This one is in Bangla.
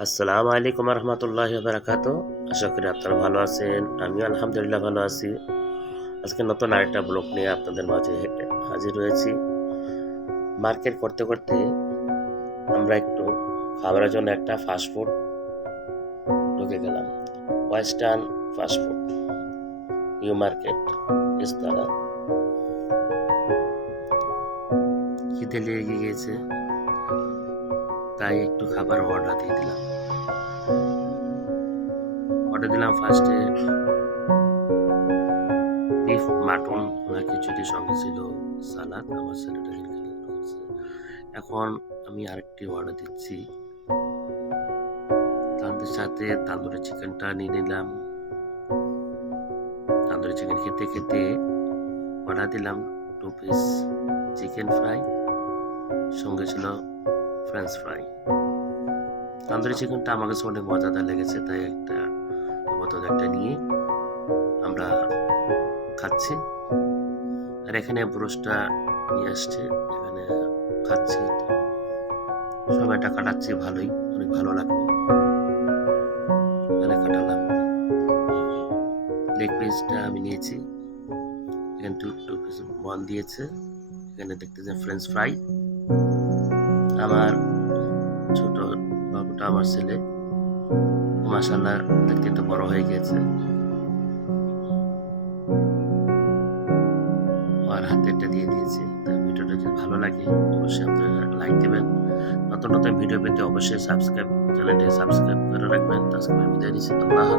আসসালামু আলাইকুম রহমতুল্লাহ বারাকাত আশা করি আপনারা ভালো আছেন। আমিও আলহামদুলিল্লাহ ভালো আছি। আজকে নতুন আরেকটা ব্লগ নিয়ে আপনাদের মাঝে হাজির হয়েছি। মার্কেট করতে করতে আমরা একটু খাবারের জন্য একটা ফাস্টফুড ঢুকে গেলাম। Western fast food New Market ইস্তারা খিদে লেগে গিয়েছে। তাই একটু খাবার অর্ডার দিয়ে দিলাম। অর্ডার দিলাম ফার্স্টে বিফ মাটন ওনার খিচুড়ি সঙ্গে ছিল সালাদ আমার করছে এখন আমি আরেকটি অর্ডার দিচ্ছি। তাদের সাথে তান্দুরি চিকেনটা নিয়ে নিলাম। তান্দুরি চিকেন খেতে খেতে অর্ডার দিলাম টু পিস চিকেন ফ্রাই সঙ্গে ছিল ফ্রেঞ্চ ফ্রাই তান্দুরি চিকেনটা আমার কাছে অনেক মজাদার লেগেছে, তাই একটা বোতল একটা নিয়ে আমরা খাচ্ছি। আর এখানে ব্রোসটা নিয়ে আসছে, এখানে খাচ্ছি। সময়টা কাটাচ্ছি ভালোই, অনেক ভালো লাগল। এখানে কাটালাম। লেগ পিসটা আমি নিয়েছি। এখানে টু টু পিস বন দিয়েছে। এখানে দেখতেছেন ফ্রেঞ্চ ফ্রাই আমার ছোট বাবুটা, আমার ছেলে মাসাল্লাহ দেখতে তো বড় হয়ে গেছে। আর হাতেরটা দিয়ে দিয়েছে তো ভিডিওটা যদি ভালো লাগে, অবশ্যই আপনারা লাইক দেবেন। নতুন নতুন ভিডিও পেতে অবশ্যই সাবস্ক্রাইব চ্যানেলটি সাবস্ক্রাইব করে রাখবেন। তাছাড়া বিদায় নিচ্ছি, আল্লাহ।